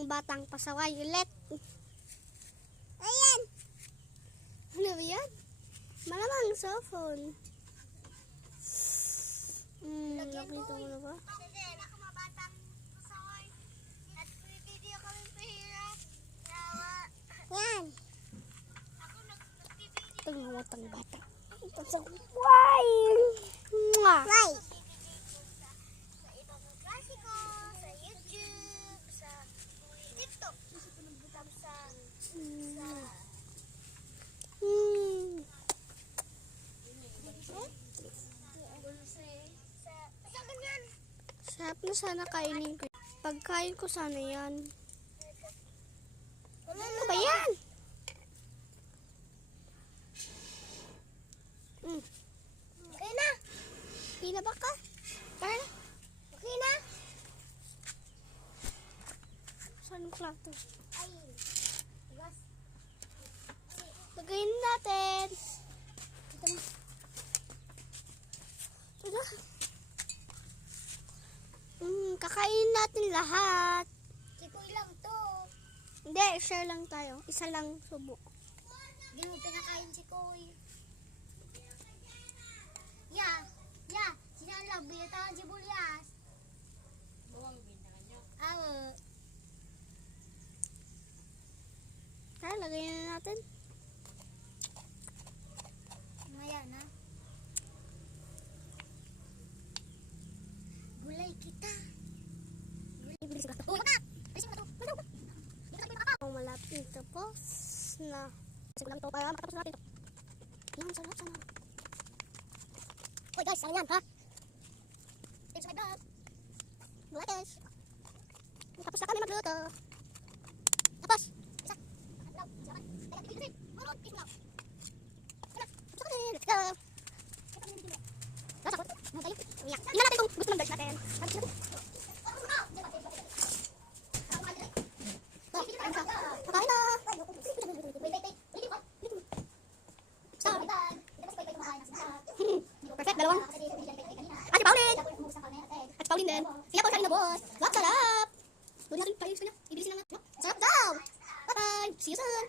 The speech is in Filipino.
ang batang pasaway ulit. Ayan. Ano ba yan? Malamang cellphone. Nakita mo na ba? Sige, ako mabatang pasaway. At video kami pahirap. Yan. Ako nag-video. Ito yung matang bata. Ito sa why? Why? Sa ibang klase ko, sa YouTube, sa TikTok. Sa ganyan. Sarap na sana kainin ko. Pagkain ko sana yan. Ano ba yan? Okay na. Okay na ba ka? Tara na. Okay na. Saan yung plato? Ay. Digas. Lagayin natin. Ito mo. Ito. Kakainin natin lahat. Sikoy lang to. Hindi, share lang tayo. Isa lang subo. Hindi mo pinakain si Koy. Ya. Sinalab. Binatawan si Bulyas. Bawang binatawan niya. Awo. Tara, lagayin na natin. Maya na. Gulay kita. Ibilis ka. Uy, wag! Alisin mo na to. Oh, malapit tapos na. Kasi ko lang ito para makatapos natin ito. Yan, sarap sana. Uy guys, ano yan ha? Tips my vlog. Buhay guys. Tapos na kami magluto. Tapos. Isa. Tatlo. Silakan. Teka, bibigyan rin. Oh, kiss mo lang. Tara. Tapos na kami. Let's go. Nasa ko. Nasa ko. Umiyak. Tingnan natin kung gusto ng vlogs natin. Sabi sila. Pakain na. Perfect, dalawang. Ate Pauline. Ate Pauline din. Sila po sa akin na boss. Wow, sarap. Doon natin tayo sa kanya. Ibilisin na nga. Sarap daw. Bye-bye. See you soon.